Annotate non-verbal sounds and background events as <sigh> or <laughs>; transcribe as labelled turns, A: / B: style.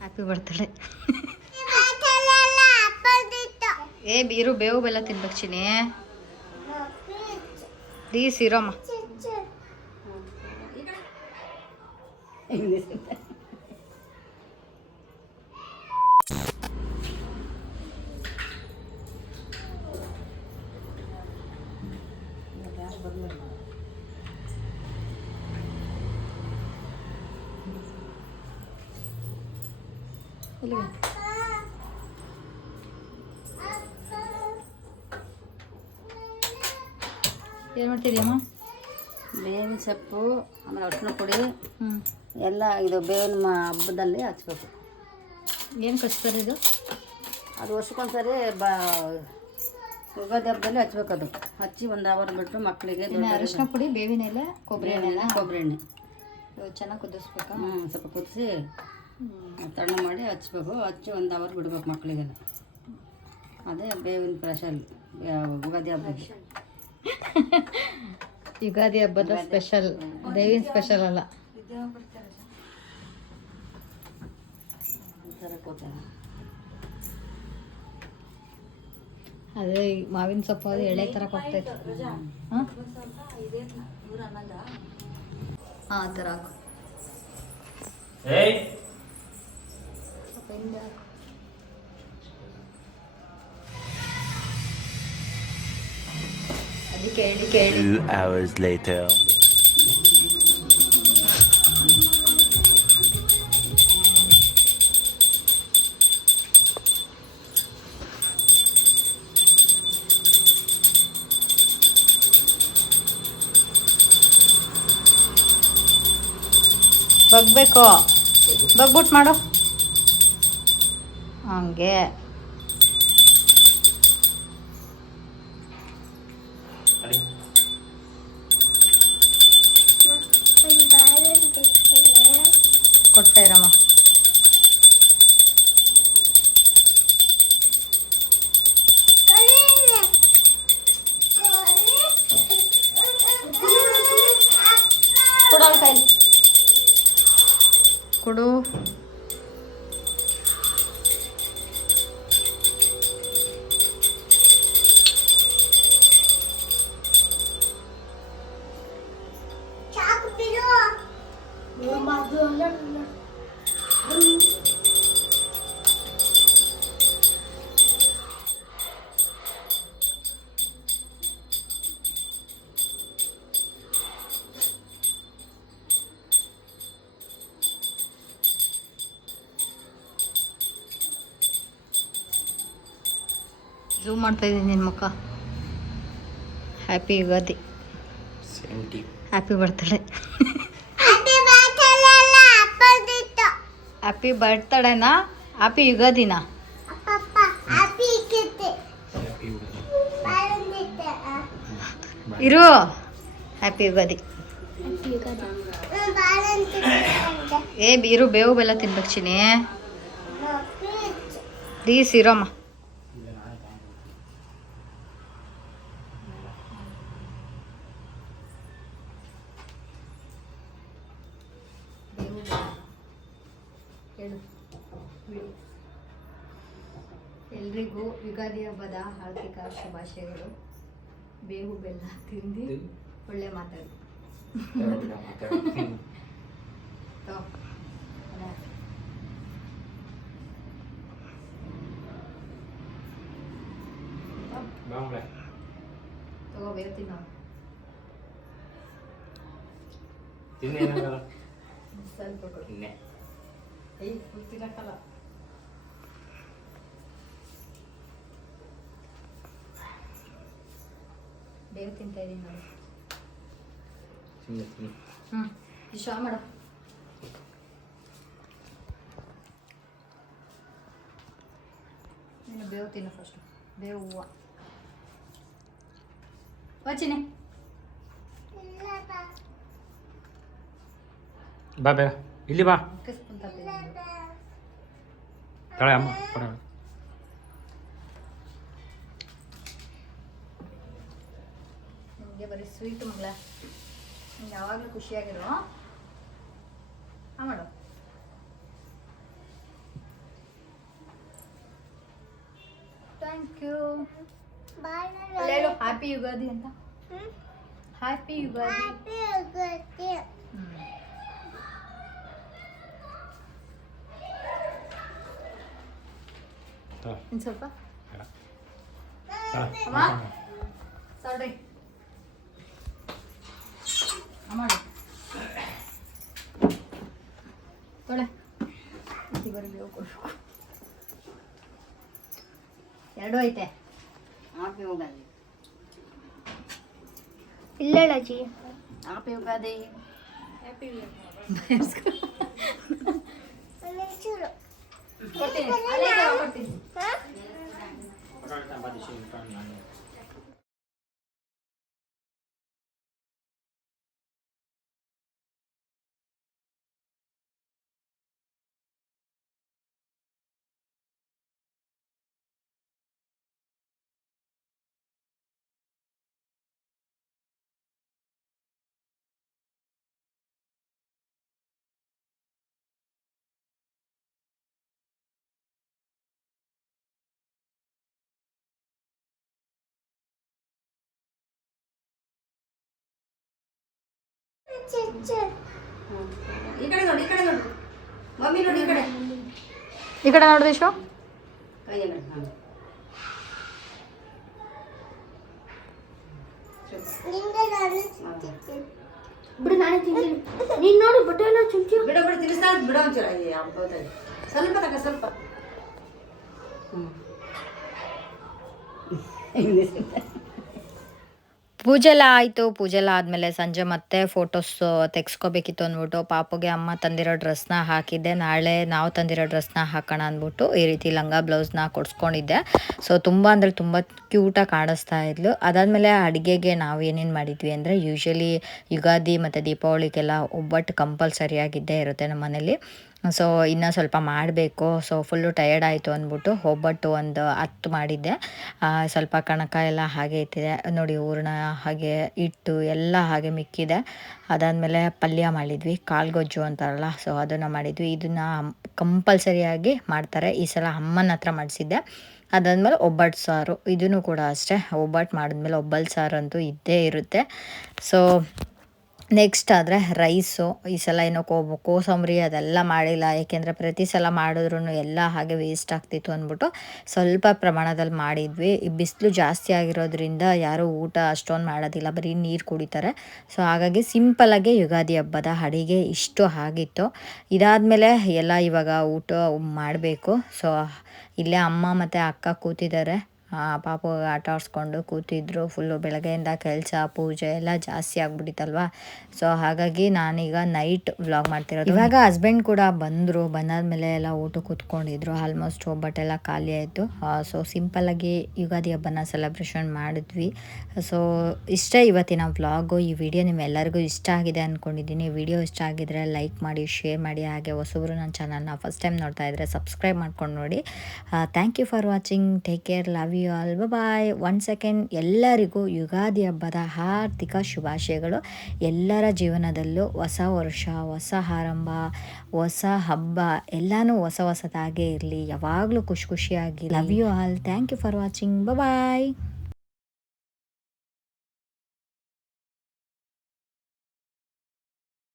A: Happy birthday <laughs> ಏ ಬೀರು ಬೇವು ಬೆಲ್ಲ ತಿನ್ಬೇಕು ಚಿನಿ ಪ್ಲೀಸ್ ಇರೋಮ್ಮ ಏನು ಮಾಡ್ತಿದ್ಯಮ್ಮ
B: ಬೇವಿನ ಸೊಪ್ಪು ಆಮೇಲೆ ಅರ್ಶಿನ ಪುಡಿ. ಎಲ್ಲ ಇದು ಬೇವಿನ ಹಬ್ಬದಲ್ಲಿ ಹಚ್ಬೇಕು.
A: ಏನು ಕಚ್ತಾರೆ ಇದು?
B: ಅದು ವರ್ಷಕ್ಕೊಂದ್ಸರಿ ಬ ಯುಗಾದಿ ಹಬ್ಬದಲ್ಲಿ ಹಚ್ಬೇಕು ಅದು. ಹಚ್ಚಿ ಒಂದು ಅವರ್ ಬಿಟ್ಟು ಮಕ್ಕಳಿಗೆ
A: ಅರಿಶಿನ ಪುಡಿ ಬೇವಿನ ಎಲೆ ಕೊಬ್ಬರಿ ಎಣ್ಣೆ
B: ಕೊಬ್ಬರಿ ಎಣ್ಣೆ.
A: ಚೆನ್ನಾಗಿ ಕುದಿಸ್ಬೇಕಾ?
B: ಹ್ಞೂ ಸ್ವಲ್ಪ ಕುದಿಸಿ ತಣ್ಣ ಮಾಡಿ ಹಚ್ಬೇಕು. ಹಚ್ಚಿ ಒಂದು ಅವರ್ ಬಿಡ್ಬೇಕು ಮಕ್ಕಳಿಗೆಲ್ಲ ಅದೇ ಬೇವಿನ ಸ್ಪೆಷಲ್ ಯುಗಾದಿ ಹಬ್ಬ <laughs>
A: ಯುಗಾದಿ ಹಬ್ಬದ ಸ್ಪೆಷಲ್ ಬೇವಿನ ಸ್ಪೆಷಲ್ ಅಲ್ಲ. ಅದೇ ಮಾವಿನ ಸೊಪ್ಪು ಅದು ಎಳೆ ಥರ ಕೊಡ್ತೈತೆ. ಹಾಂ? ಆ ಥರ ಹಾಕು. ಸ್ವಲ್ಪ ಹಿಂದೆ ಹಾಕು ಅದಕ್ಕೆ ಹೇಳಿ ಕೇಳಿ
C: Two hours later.
A: ಬಗ್ಬೇಕು ಬಗ್ಬಿಟ್ಟು ಮಾಡು ಹಂಗೆ. ಕೊಡ್ತಾ ಇರಮ್ಮ. ಕೊಡು. ಝೂಮ್ ಮಾಡ್ತಾ ಇದ್ದೀನಿ ನಿನ್ನ ಮುಖ.
C: Happy Yugadi.
A: Happy birthday happy ಬರ್ತಡೇನಾ happy ಯುಗಾದಿನಾ? ಇರು. ಹ್ಯಾಪಿ ಯುಗಾದಿ. ಏ ಇರು ಬೇವು ಬೆಲ್ಲ ತಿನ್ಬೇಕು ಚಿನಿ ಪ್ಲೀಸ್ ಇರೋಮ್ಮ ಎಲ್ರಿಗೂ ಯುಗಾದಿ ಹಬ್ಬದ ಹಾರ್ದಿಕ ಶುಭಾಶಯಗಳು. ಬೇವು ಬೆಲ್ಲ ತಿಂದು ಒಳ್ಳೆ ಮಾತಾಡಿ. ತಗೋ. ತಗೋ ಬೇವು ತಿನ್ನೋ. ಸ್ವಲ್ಪ ಕೊಡು ಏಯ್ ತಿನ್ನಕ್ಕಲ್ಲ ಬೇವು ತಿಂತಾ ಇದೀನಿ ನಾನು ಹ್ಞೂ ಶಾ ಮಾಡು. ನೀನು ಬೇವು ತಿನ್ನು ಫಸ್ಟ್ ಬೇವು ಹೂವು. ವಚಿನಿ
D: ಬಾ ಬೇಗ. ಇಲ್ಲಿ ಬಾ. ತಳೆ ಅಮ್ಮ ಕೊಡ.
A: ಬರೀ ಸ್ವೀಟ್ ಮಗಳ. ಯಾವಾಗಲೂ ಖುಷಿಯಾಗಿರು ಹಾಂ ಮಾಡು. ಥ್ಯಾಂಕ್ ಯು ಹ್ಯಾಪಿ ಯುಗಾದಿ ಅಂತ. ಹ್ಯಾಪಿ ಯುಗಾದಿ. ಇನ್ನು ಸ್ವಲ್ಪ? ಸಾರಿ ಮಾಡಿ ತೊಳೆ. ಬರೀ ಕೊಡ್ಬೇಕು ಎರಡು ಐತೆ.
B: ಹ್ಯಾಪಿ ಯುಗಾದಿ
E: ಇಲ್ಲ ಅಜ್ಜಿ
B: ಹ್ಯಾಪಿ ಯುಗಾದಿ
A: ಹ್ಯಾಪಿ ಕೊಡ್ತೀನಿ
B: ಈ ಕಡೆ ನೋಡಿ ಈ ಕಡೆ ನೋಡಿ ಮಮ್ಮಿ ನೋಡಿ ಈ ಕಡೆ
A: ಈ ಕಡೆ ನೋಡಿದೆ ಶೋ
B: ಕೈ ನೋಡಿ ಹಾಂ
E: ಬಿಡು ನಾನೇ ತಿಂತೀನಿ ನೀನ್ ನೋಡು ಬಟ್ಟೆ ಎಲ್ಲ ಚುಂಚು
B: ಬಿಡ ಬಿಡ ತಿನ್ನಿಸ್ತಾ ಬಿಡ ಒಂಚೂರು ಅಯ್ಯ, ಹೌದಾ. ಸ್ವಲ್ಪ ತಗ ಸ್ವಲ್ಪ
A: ಪೂಜೆ ಎಲ್ಲ ಆಯಿತು. ಪೂಜೆ ಎಲ್ಲ ಆದಮೇಲೆ ಸಂಜೆ ಮತ್ತೆ ಫೋಟೋಸ್ ತೆಗ್ಸ್ಕೋಬೇಕಿತ್ತು ಅಂದ್ಬಿಟ್ಟು ಪಾಪುಗೆ ಅಮ್ಮ ತಂದಿರೋ ಡ್ರೆಸ್ನ ಹಾಕಿದ್ದೆ. ನಾಳೆ ನಾವು ತಂದಿರೋ ಡ್ರೆಸ್ನ ಹಾಕೋಣ ಅಂದ್ಬಿಟ್ಟು ಈ ರೀತಿ ಲಂಗ ಬ್ಲೌಸ್ನ ಕೊಡ್ಸ್ಕೊಂಡಿದ್ದೆ. ಸೊ ತುಂಬ ಅಂದರೆ ತುಂಬ ಕ್ಯೂಟಾಗಿ ಕಾಣಿಸ್ತಾ ಇದ್ಲು. ಅದಾದಮೇಲೆ ಅಡುಗೆಗೆ ನಾವು ಏನೇನು ಮಾಡಿದ್ವಿ ಅಂದರೆ ಯೂಶ್ವಲಿ ಯುಗಾದಿ ಮತ್ತು ದೀಪಾವಳಿಗೆಲ್ಲ ಒಬ್ಬಟ್ಟು ಕಂಪಲ್ಸರಿಯಾಗಿದ್ದೇ ಇರುತ್ತೆ ನಮ್ಮ ಮನೇಲಿ ಸೊ ಇನ್ನೂ ಸ್ವಲ್ಪ ಮಾಡಬೇಕು. ಸೊ ಫುಲ್ಲು ಟಯರ್ಡ್ ಆಯಿತು ಅಂದ್ಬಿಟ್ಟು ಒಬ್ಬಟ್ಟು ಒಂದು ಹತ್ತು ಮಾಡಿದ್ದೆ. ಸ್ವಲ್ಪ ಕಣಕ ಎಲ್ಲ ಹಾಗೆ ಇಟ್ಟಿದೆ. ನೋಡಿ, ಹೂರ್ಣ ಹಾಗೆ ಹಿಟ್ಟು ಎಲ್ಲ ಹಾಗೆ ಮಿಕ್ಕಿದೆ. ಅದಾದಮೇಲೆ ಪಲ್ಯ ಮಾಡಿದ್ವಿ. ಕಾಲ್ಗೊಜ್ಜು ಅಂತಾರಲ್ಲ ಸೊ ಅದನ್ನು ಮಾಡಿದ್ವಿ. ಇದನ್ನು ಕಂಪಲ್ಸರಿಯಾಗಿ ಮಾಡ್ತಾರೆ. ಈ ಸಲ ಅಮ್ಮನ ಹತ್ರ ಮಾಡಿಸಿದ್ದೆ. ಅದಾದಮೇಲೆ ಒಬ್ಬಟ್ಟು ಸಾರು. ಇದನ್ನು ಕೂಡ ಅಷ್ಟೇ. ಒಬ್ಬಟ್ಟು ಮಾಡಿದ್ಮೇಲೆ ಒಬ್ಬಲ್ ಸಾರು ಅಂತೂ ಇದ್ದೇ ಇರುತ್ತೆ. ಸೊ ನೆಕ್ಸ್ಟ್ ಆದರೆ ರೈಸು ಈ ಸಲ ಏನೋ ಕೋ, ಕೋಸಂಬರಿ ಅದೆಲ್ಲ ಮಾಡಿಲ್ಲ. ಏಕೆಂದರೆ ಪ್ರತಿ ಸಲ ಮಾಡಿದ್ರೂ ಎಲ್ಲ ಹಾಗೆ ವೇಸ್ಟ್ ಆಗ್ತಿತ್ತು ಅಂದ್ಬಿಟ್ಟು ಸ್ವಲ್ಪ ಪ್ರಮಾಣದಲ್ಲಿ ಮಾಡಿದ್ವಿ. ಈ ಬಿಸಿಲು ಜಾಸ್ತಿ ಆಗಿರೋದ್ರಿಂದ ಯಾರೂ ಊಟ ಅಷ್ಟೊಂದು ಮಾಡೋದಿಲ್ಲ. ಬರೀ ನೀರು ಕುಡಿತಾರೆ. ಸೊ ಹಾಗಾಗಿ ಸಿಂಪಲಾಗಿ ಯುಗಾದಿ ಹಬ್ಬದ ಅಡಿಗೆ ಇಷ್ಟು ಆಗಿತ್ತು. ಇದಾದಮೇಲೆ ಎಲ್ಲ ಇವಾಗ ಊಟ ಮಾಡಬೇಕು. ಸೊ ಇಲ್ಲೇ ಅಮ್ಮ ಮತ್ತು ಅಕ್ಕ ಕೂತಿದ್ದಾರೆ. ಪಾಪು ಆಟ ಆಡಿಸ್ಕೊಂಡು ಕೂತಿದ್ರು ಫುಲ್ಲು ಬೆಳಗ್ಗೆಯಿಂದ ಕೆಲಸ, ಪೂಜೆ ಎಲ್ಲ ಜಾಸ್ತಿ ಆಗ್ಬಿಟ್ಟಿತ್ತಲ್ವಾ? ಸೊ ಹಾಗಾಗಿ ನಾನೀಗ ನೈಟ್ ವ್ಲಾಗ್ ಮಾಡ್ತಿರೋದು. ಇವಾಗ ಹಸ್ಬೆಂಡ್ ಕೂಡ ಬಂದರು ಬಂದಾದ್ಮೇಲೆ ಎಲ್ಲ ಊಟ ಕೂತ್ಕೊಂಡಿದ್ರು ಆಲ್ಮೋಸ್ಟ್ ಒಬ್ಬಟ್ಟೆಲ್ಲ ಖಾಲಿ ಆಯಿತು. ಸೊ ಸಿಂಪಲ್ಲಾಗಿ ಯುಗಾದಿ ಹಬ್ಬನ ಸೆಲೆಬ್ರೇಷನ್ ಮಾಡಿದ್ವಿ. ಸೊ ಇಷ್ಟೇ ಇವತ್ತಿನ ವ್ಲಾಗು ಈ ವಿಡಿಯೋ ನಿಮ್ಮೆಲ್ಲರಿಗೂ ಇಷ್ಟ ಆಗಿದೆ ಅಂದ್ಕೊಂಡಿದ್ದೀನಿ ವಿಡಿಯೋ ಇಷ್ಟ ಆಗಿದ್ರೆ ಲೈಕ್ ಮಾಡಿ ಶೇರ್ ಮಾಡಿ, ಹಾಗೆ ಹೊಸಬ್ರು ನನ್ನ ಚಾನಲ್ನ ಫಸ್ಟ್ ಟೈಮ್ ನೋಡ್ತಾ ಇದ್ರೆ ಸಬ್ಸ್ಕ್ರೈಬ್ ಮಾಡ್ಕೊಂಡು ನೋಡಿ. Thank you for watching take care love you all bye. One second ಎಲ್ಲರಿಗೂ ಯುಗಾದಿ ಹಬ್ಬದ ಹಾರ್ದಿಕ ಶುಭಾಶಯಗಳು. ಎಲ್ಲರ ಜೀವನದಲ್ಲೂ ಹೊಸ ವರ್ಷ, ಹೊಸ ಆರಂಭ, ಹೊಸ ಹಬ್ಬ, ಎಲ್ಲನೂ ಹೊಸ ಹೊಸದಾಗೇ ಇರಲಿ. ಯಾವಾಗಲೂ ಖುಷಿ ಖುಷಿಯಾಗಿ love you all. Thank you for watching bye